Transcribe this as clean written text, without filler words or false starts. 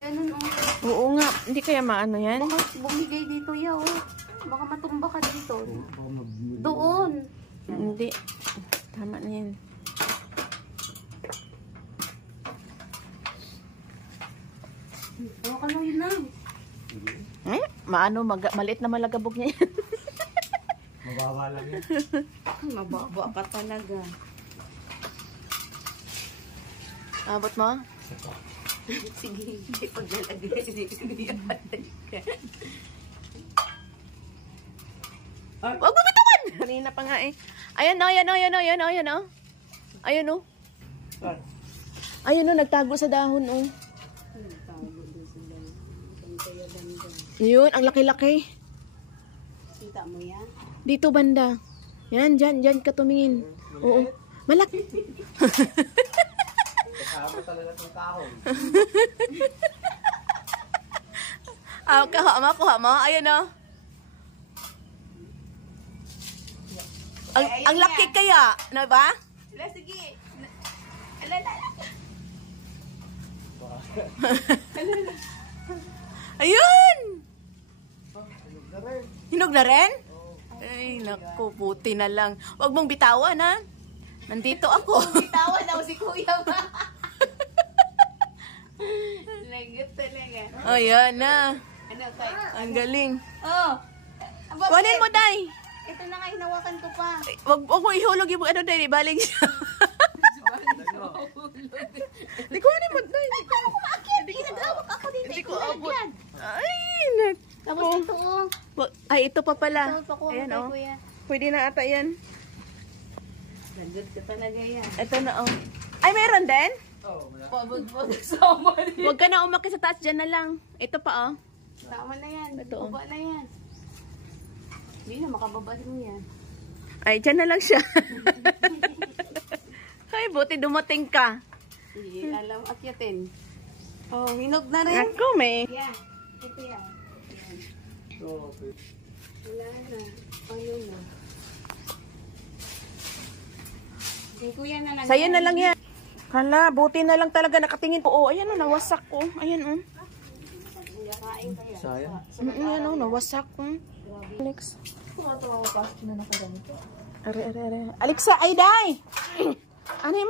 Ganun, oh. Oo nga. Hindi kaya maano yan? Baka bumigay dito ya, oh. Baka matumba ka dito. Doon. Hindi. Tama na yan. Baka na yun lang. Maano, maliit na malagabog niya yan. Mababa lang yan. Mababa ka talaga. Abot mo? Sige, hindi paglalagay. Hindi Huwag mo bitawan! Kanina pa nga eh. Ayan o, ayan o, ayan o, ayan o, ayan o. Ayan o. Ayan o, nagtago sa dahon o. Yun, ang laki-laki. Kita mo yan? Dito banda. Yan, dyan ka tumingin. Oo. Malaki. Kasama talaga itong kahoy. Kuha mo. Ayan o. Ang laki kaya, no ba? Sige. Ayun! Hinog na rin? Ay, naku, puti na lang. Huwag mong bitawan, ha? Nandito ako. Bitawan daw si Kuya ba? Lagot talaga. Ayan na. Ano, Tay? Ang galing. Oh! Kunin mo, Day. Ito na nga, hinawakan ko pa. Huwag mo ihulog yung ano, Day. Balik siya. Di kunin mo, Day. Hindi nag-awak ako dito. Hindi ko Ikaw abot. lagyan. Ay, Tapos ito, oh. Ay, ito pa pala. Ito, pakuha mo Ayan, kay oh. Kuya. Pwede na ata yan. Lagot ka talaga yan. Ito na, oh. Ay, meron din? Pabod-bod sama rin. Huwag ka na umakit sa taas. Dyan na lang. Ito pa, oh. Tama na yan. Ito, oh. Baba na yan. Hindi na, makababa mo yan. Ay, dyan na lang siya. Ay, buti dumating ka. Sige, alam, akyatin. Oh, hinog na rin. Ako, may. Yan. Ito yan. Okay. Wala na. Ayun na. Yung kuya na lang. Sa'yo na lang yan. Hala, buti na lang talaga nakatingin ko. Oh, ayan, oh, nawasak ko. Ayan, oh. Kain kaya. Sayang. Ayan, oh, nawasak ko. Alex. Tumatawa ko pa. Sino na ka ganito? Are. Alexa, ay, day! Ano yung